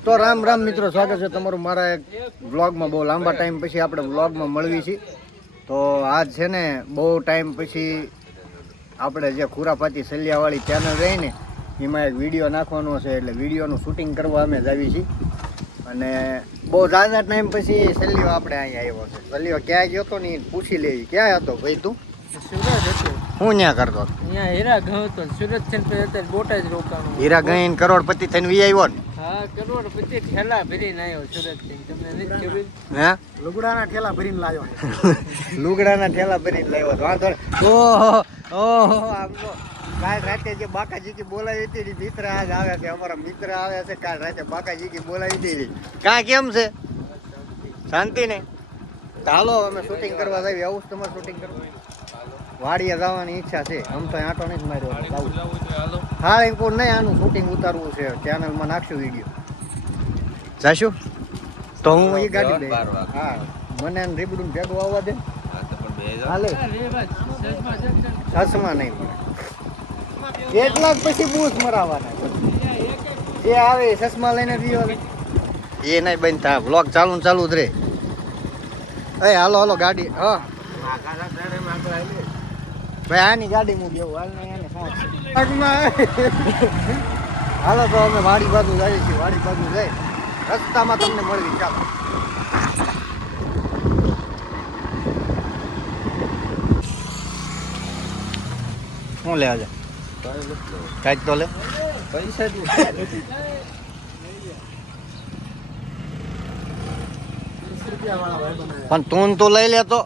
તો રામ રામ મિત્રો, સ્વાગત છે તમારું મારા એક વ્લોગમાં. બહુ લાંબા ટાઈમ પછી આપણે વ્લોગમાં મળવી છીએ. તો આજ છે ને બહુ ટાઈમ પછી આપણે જે ખુરાપાતી સલિયાવાળી ચેનલ રહી ને એમાં એક વિડીયો નાખવાનો છે, એટલે વિડીયોનું શૂટિંગ કરવા અમે જ આવી છીએ. અને બહુ ઝાઝા ટાઈમ પછી સલિયો આપણે અહીંયા આવ્યો છે. સલિયો ક્યાં ગયો હતો ને પૂછી લેવી. ક્યાં હતો ભાઈ તું? સુરત હતો. હું ત્યાં કરતો હતો? અહીંયા હીરા ઘઉં હતો. સુરત છે ને અત્યારે બોટાદ રોકાણું. હીરા ગઈને કરોડપતિ થઈને વી આવ્યો ને? હા, કરોડપતિ ઠેલા ભરીને આવ્યો સુરત થી. તમને નથી ખબર? હે, લુગડાના ઠેલા ભરીને લાવ્યો. લુગડાના ઠેલા ભરીને લાવ્યો હતો. વાંધો નહીં. ઓહો ઓહો, આમ તો કાલ રાતે જે બાકાજી કી બોલાવી હતી મિત્ર આજ આવે છે. અમારા મિત્ર આવે છે. કાલ રાતે બાકાજી કી બોલાવી હતી. કાં કેમ છે? શાંતિ ને? ચાલો અમે શૂટિંગ કરવા જઈએ. આવું તમારે શૂટિંગ કરવા? વાડીએ જવાની ઈચ્છા છે. આમ તો આંટો નહીં માર્યો. હા, એમ કોઈ નહીં, આનું શૂટિંગ ઉતારવું છે. ચેનલમાં નાખશું વિડીયો. જાશું તો હું એ ગાડી લઈ. હા, મને રીબડું ભેગું આવવા દે. હાલે ચશ્મા નહીં મળે. એટલા જ પછી બૂસ મરાવવાના. જે આવે ચશ્મા લઈને દીયો એ નહીં બનતા. વ્લોગ ચાલુ ને ચાલુ જ રે. એ હાલો હાલો ગાડી. હા ભાઈ, આની ગાડી હું બેવું. હાલો તો અમે વાડી બાજુ જઈએ છીએ. વાડી બાજુ જઈ રસ્તામાં તમને મળવી. ચાલો. શું લે આજે? કાંઈક તો લે. પૈસા પણ તું તો લઈ લે તો.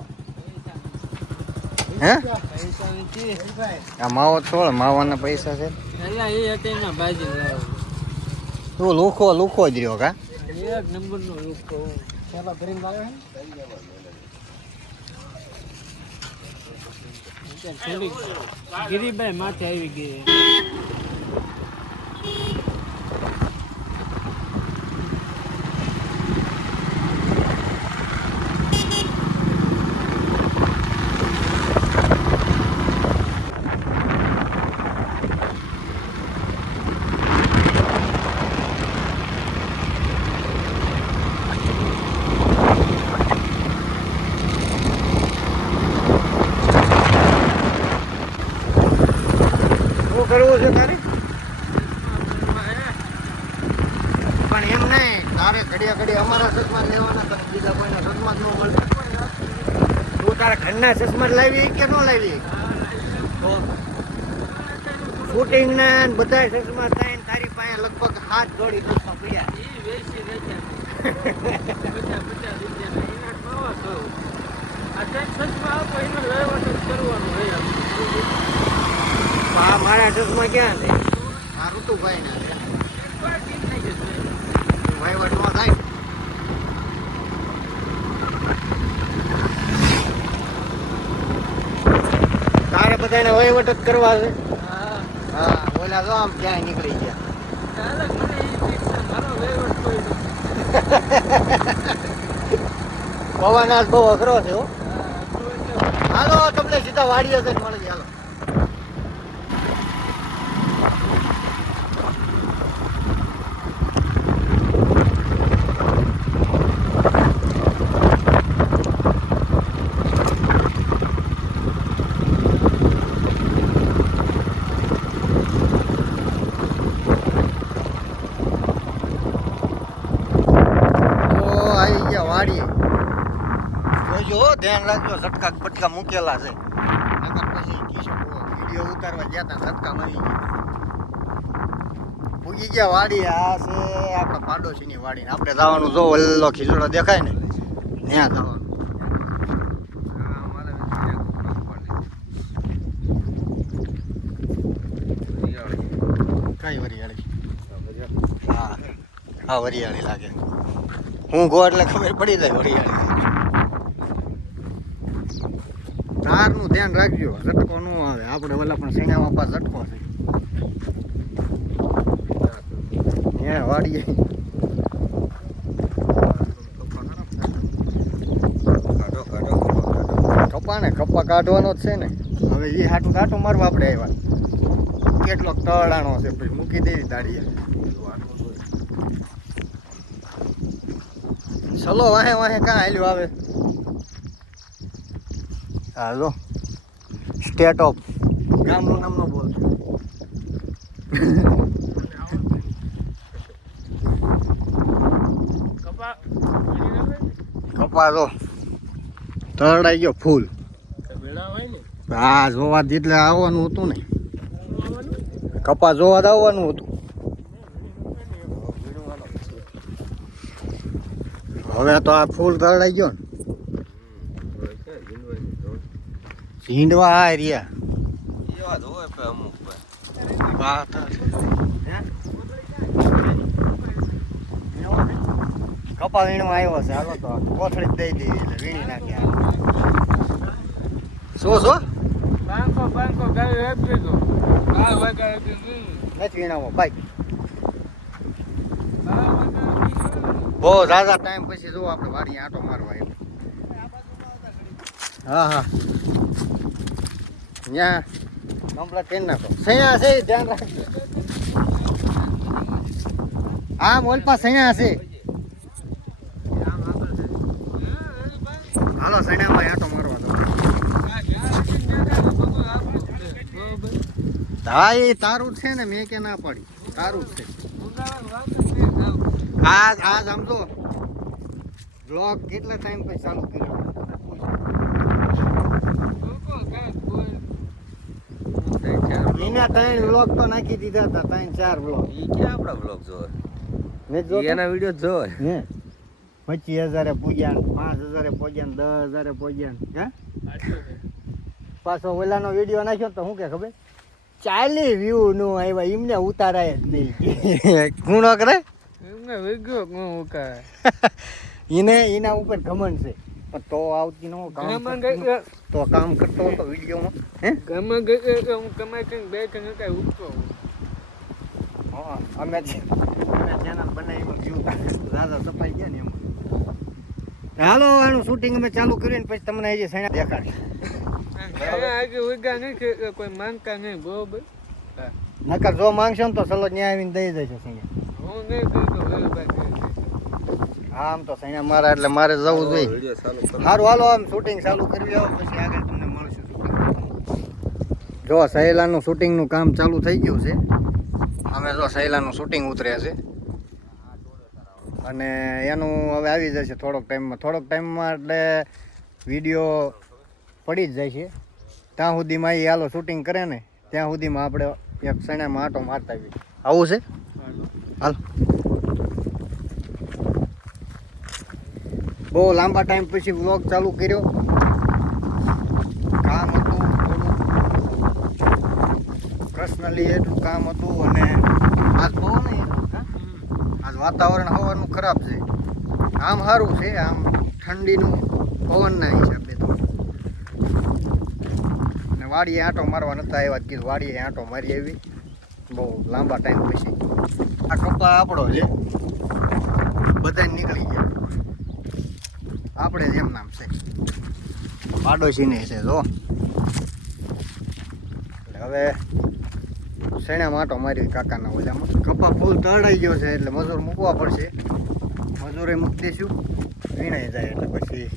હે, આ માવો છોડ. માવાના પૈસા છે. તું લુખો લુખો જ રહ્યો કા? એક નંબર નો લુખો. ચાલો ભરીને લાવ્યો. ગિરીભાઈ માથે આવી ગઈ. કરવું છે તારે? પણ એમ નહીં, તારે ઘડિયા ઘડી અમારા ચશ્મા લેવાના, બીજા કોઈના ચશ્મા જ ન મળે. તું તારા ઘરના ચશ્મા લાવી કે ન લાવી? તો શૂટિંગ ને બધા ચશ્મા થાય. તારી પાસે લગભગ 7 જોડી ચશ્મા પડ્યા. મારા ચશ્મા ક્યાં છે? આ ઋતુભાઈ ના છે. વહીવટ ન થાય. તારે બધાને વહીવટ જ કરવા છે. હા, ઓલા જો આમ ક્યાંય નીકળી ગયા. પવન આજ બહુ અઘરો છે. હાલો તમને સીધા વાડીએ જઈને મળી. હાલો. ધ્યાન રાખજો, ઝટકા બટકા મૂકેલા છે. નકર પછી વિડીયો ઉતારવા ગયા હતા, ઝટકા મળી ગયા. પૂગી ગયા વાડી. આ છે આપણા પાડોશીની વાડી. આપણે જવાનું જો ઓલો ખીચડો દેખાય ને ત્યાં જવાનું. કઈ વરિયાળી? હા હા, વરિયાળી લાગે. હું ગો એટલે ખબર પડી જાય વરિયાળી. તારનું ધ્યાન રાખજો, ઝટકો ન આવે. આપણે ઓલા પણ સેનામાં પાસ ઝટકો છે. હે વાડીએ કપા ને કપા કાઢવાનો જ છે ને. હવે એ હાટું કાંટો મારવા આપણે આવ્યા. કેટલોક તળાણો છે, પછી મૂકી દેવી દાડીએ. ચલો વાહે વાહે કાં હાલ્યું આવે હાલો સ્ટેટ ઓફ ગામનું નામ ન બોલતો કપા તો તરડાઈ ગયો ફૂલ હા જોવા એટલે આવવાનું હતું ને કપા જોવા જ આવવાનું હતું હવે તો આ ફૂલ તરડાઈ ગયો ને ઝીંડવા આ રહ્યા કપા વીણવા આવ્યો છે હાલો તો કોથળી દઈ દઈ એટલે વીણી નાખ્યા શું પાંખો ગાવી આપી દો નથી વીણાવો ભાઈ બહુ ઝાઝા ટાઈમ પછી જો આપણે વાડી આંટો મારવા આવ્યો હા ત્યાં કમ્પ્લેટ કરી નાખો સૈયા છે ધ્યાન રાખજો હા મોલપા સૈયા છે હાલો સૈયામાં આંટો મારવા દો હા એ તારું જ છે ને મેં કે ના પાડી તારું જ છે આજ આમ તો બ્લોગ કેટલા ટાઈમ પછી ચાલુ કર્યો એના 3 બ્લોગ તો નાખી દીધા હતા 3-4 બ્લોગ ઈ કે આપડા બ્લોગ જોવે મેં જો એના વિડિયો જોવે હે 25,000 પૂજ્યા 5,000 પૂજ્યા 10,000 પૂજ્યા હે પાછો ઓલાનો વિડિયો નાખ્યો તો શું કે ખબર 40 વ્યૂ નો આવ્યા એમને ઉતારાય જ નહીં ગુણો કરે એમને વેગ્યો હું ઉકાય એના ઉપર ઘમંડ છે પણ તો આવતી નો તો કામ કરતો હતો વિડીયોમાં હે ગમે ગઈ હું કમાઈ કઈ બે કઈ કઈ ઉઠતો હા અમે ચેનલ બનાવી વ્યૂ દાદા સફાઈ ગયા ને એમાં હાલો આનું શૂટિંગ અમે ચાલુ કર્યું ને પછી તમને એ સૈણા દેખાડી આજે ઉગા નહીં કે કોઈ માંગતા નહીં બરોબર નકર જો માંગશો ને તો ચલો ન્યાય આવીને દઈ જશે સૈણા હું નહીં કરતો વેલબાઈ આમ તો સૈણા મારા એટલે મારે જવું જોઈએ વિડિયો ચાલુ કરો સારું હાલો આમ શૂટિંગ ચાલુ કરી આવો પછી આગળ તમને મળશું જો સહેલાનું શૂટિંગનું કામ ચાલુ થઈ ગયું છે અમે જો સહેલાનું શૂટિંગ ઉતર્યા છે અને એનું હવે આવી જશે થોડોક ટાઈમમાં એટલે વિડીયો પડી જ જાય છે ત્યાં સુધીમાં એ હાલો શૂટિંગ કરે ને ત્યાં સુધીમાં આપણે એક સણામાં આંટો મારતા આવીએ આવું છે હાલ બહુ લાંબા ટાઈમ પછી વ્લોગ ચાલુ કર્યો કામ હતું થોડું પર્સનલી એટલું કામ હતું અને આજ બહુ નહીં આજ વાતાવરણ હવાનું ખરાબ છે આમ સારું છે આમ ઠંડીનું પવનના હિસાબે તો અને વાડીએ આંટો મારવા નતા આવ્યા કીધું વાડીએ આંટો મારી આવી બહુ લાંબા ટાઈમ પછી આ કપા આપણો છે બધા નીકળી ગયા આપણે જ એમ નામ છે પાડોશીને છે જો એટલે હવે શેણા માટો મારી કાકાના ઓલામાં કપા ફૂલ તળાઈ ગયો છે એટલે મજૂર મૂકવા પડશે મજૂરે મૂકી દઈશું વીણાઈ જાય એટલે પછી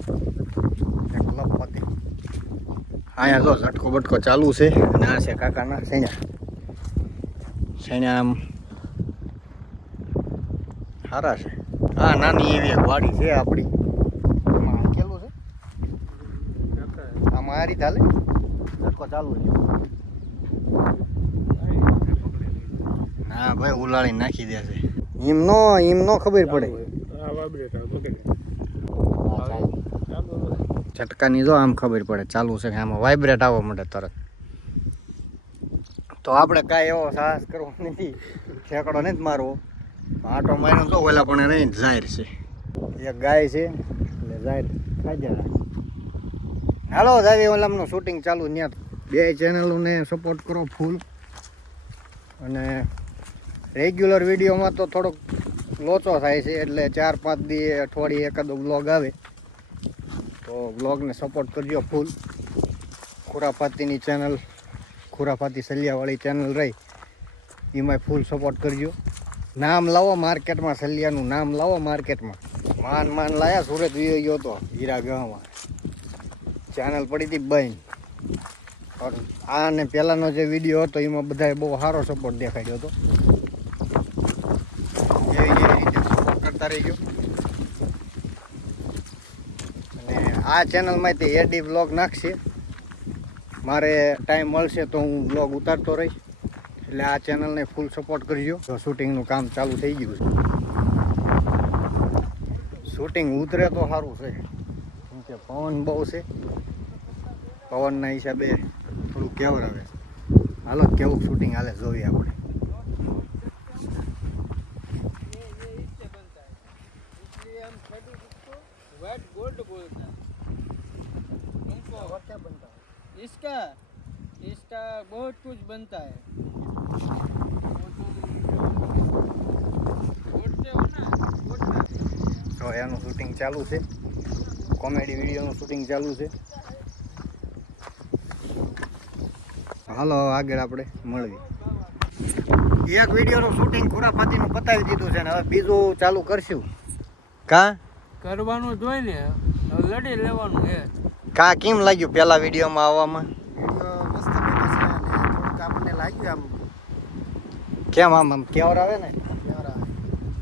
એક લપ પતી અહીંયા જો ઝટકો બટકો ચાલુ છે અને આ છે કાકાના શેણા આમ સારા છે હા નાની એવી એક વાડી છે આપણી એમાં કેલું છે આમાં આ રીતે હાલે ઝટકો ચાલુ છે ના ભાઈ ઉલાળી નાખી દે છે એમ નો ખબર પડે ઝટકાની જો આમ ખબર પડે ચાલુ છે કે આમાં વાઇબ્રેટ આવવા માટે તરત તો આપણે કાંઈ એવો સાહસ કરવો નથી ઠેકડો નથી મારવો આટો માર્યો તો ઓલા પણ રહીને જાહેર છે એક ગાય છે એટલે જાહેર ખાઈ જાય હાલો જાવી ઓલામનું શૂટિંગ ચાલુ ત્યાં બે ચેનલોને સપોર્ટ કરો ફૂલ અને રેગ્યુલર વિડીયોમાં તો થોડોક લોચો થાય છે એટલે 4-5 દી અઠવાડિયે એકાદો બ્લોગ આવે તો બ્લોગને સપોર્ટ કરજો ફૂલ ખુરાફાતીની ચેનલ ખુરાફાતી સલિયાવાળી ચેનલ રહી એમાંય ફૂલ સપોર્ટ કરજો નામ લાવો માર્કેટમાં સલિયાનું નામ લાવો માર્કેટમાં માન લાયા સુરત વી ગયો તો હીરા ગામમાં ચેનલ પડી હતી બંધ. આ ને પહેલાનો જે વિડીયો હતો એમાં બધાએ બહુ સારો સપોર્ટ દેખાડ્યો હતો. એવી રીતે સપોર્ટ કરતા રહીજો. અને આ ચેનલમાં તે એડી વ્લોગ નાખશે. મારે ટાઈમ મળશે તો હું વ્લોગ ઉતારતો રહીશ. એટલે આ ચેનલને ફૂલ સપોર્ટ કરજો. તો શૂટિંગનું કામ ચાલુ થઈ ગયું છે. શૂટિંગ ઉતરે તો સારું છે, કેમ કે પવન બહુ છે. પવનના હિસાબે થોડું કેવર આવે. હાલો કેવું શૂટિંગ હાલે જોઈએ આપણે. व्हाइट गोल्ड बोलता है तुमको और क्या बनता है इसका बहुत कुछ बनता है તો એનું શૂટિંગ ચાલુ છે. કોમેડી વિડીયોનું શૂટિંગ ચાલુ છે. હાલો આગળ આપણે મળવી. એક વિડીયોનું શૂટિંગ ખુરાફાતીનું પતાવી દીધું છે ને હવે બીજું ચાલુ કરશું. કા કરવાનું જ હોય ને, હવે લડી લેવાનું હે. કા કેમ લાગ્યું પહેલા વિડીયોમાં આવવામાં? વિડીયો મસ્ત બન્યો છે અને થોડુંક આપણને લાગ્યું આમ કેમ આમ કેવર આવે ને યાર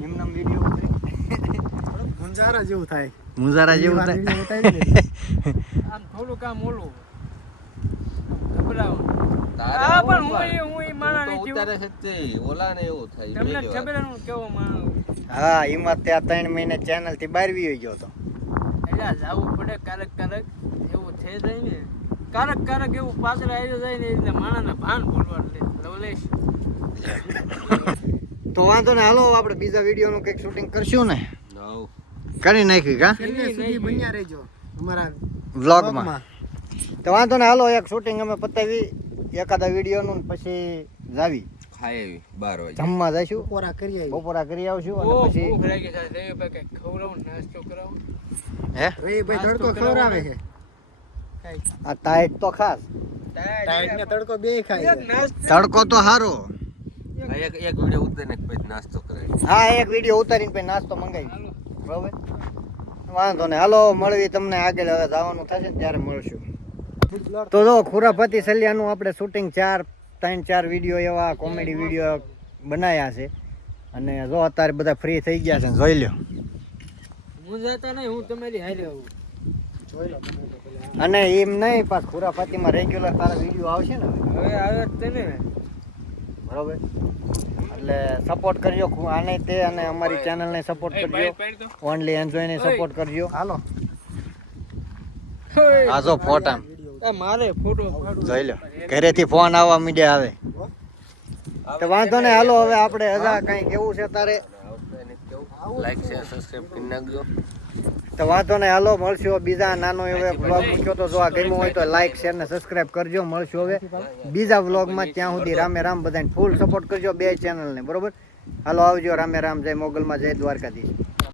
એમનામ વિડીયો ઉતરી થોડુંક ગુંજારા જેવું થાય. મુજારા જેવું વિડીયો થાય. ઉતારી ને આમ થોડુંક આમ ઓલું ગભરાવું. તારે હા હું પણ પણ. હું ઈ માણા તો નથી ઉતારે છે તે ઓલા ને એવું થાય તમને બે ખબર વાર. હું કેવો માણસ. હા એમાં ત્યાં 3 મહિને ચેનલ થી બહાર વી ગયો હતો. એટલે જાવું પડે ક્યારેક એવું થઈ જાય ને, ક્યારેક એવું પાછળ આવી જાય ને એટલે માણસને ભાન ભૂલવા લે લવલેશ. તો વાંધો ને હાલો આપણે બીજા વિડીયોનું કંઈક શૂટિંગ કરશું ને. નવ. કરી નાખ્યું કા છેલ્લે સુધી બન્યા રહેજો અમારા વ્લોગમાં. તો વાંધો ને હાલો એક શૂટિંગ અમે પતાવી એકાદા વિડીયોનું ને પછી જાવી ખાઈ આવી 12 વાગે. જમવા જઈશું. બપોરા કરીએ. બપોરા કરી આવશું અને બહુ પછી ભૂખ લાગી છે દેવીભાઈ કંઈક ખવડાવું નાસ્તો કરાવું. હે રવિભાઈ તડકો ખવડાવે છે. આ ટાઈટ તો ખાસ. ટાઈટ ને તડકો બેય ખાય એક છે. નાસ્તો તડકો તો સારો. આ એક વિડિયો ઉતારીને પછી નાસ્તો કરાય. હા એક વિડીયો ઉતારીને પછી નાસ્તો મંગાવી. બરોબર વાંધો ને હાલો મળવી તમને આગળ. હવે જવાનું થશે ને ત્યારે મળશું. તો જો ખુરાફાતી સલિયાનું આપણે શૂટિંગ 3-4 વિડીયો એવા કોમેડી વિડીયો બનાવ્યા છે. અને જો અત્યારે બધા ફ્રી થઈ ગયા છે જોઈ લ્યો. હું જતા નહીં, હું તમારી હારે આવું. જોઈ લો તમે તો પેલા. અને એમ નહીં પાછ ખુરાફાતીમાં રેગ્યુલર તારા વિડીયો આવશે ને હવે આવે જ તે ને. બરોબર એટલે સપોર્ટ કરજો આને તે અને અમારી ચેનલને સપોર્ટ કરજો. ઓનલી એન્જોય ને સપોર્ટ કરજો. હાલો આ જો ફોટા મારે ફોટો પાડું. જોઈ લો ઘરેથી ફોન આવવા મીડિયા આવે. તો વાંધો ને હાલો હવે આપણે હજા કઈ કેવું છે તારે? લાઈક શેર સબસ્ક્રાઇબ કરી નાખજો. તો વાંધો ને હાલો મળશું બીજા નાનો હવે વ્લોગ મૂક્યો તો જો આ ગમ્યો હોય તો લાઈક શેર ને સબસ્ક્રાઇબ કરજો. મળશું હવે બીજા વ્લોગમાં. ત્યાં સુધી રામે રામ બધાને ફૂલ સપોર્ટ કરજો બે ચેનલને. બરોબર હાલો આવજો. રામે રામ. જય મોગલમાં જય દ્વારકાધીશ.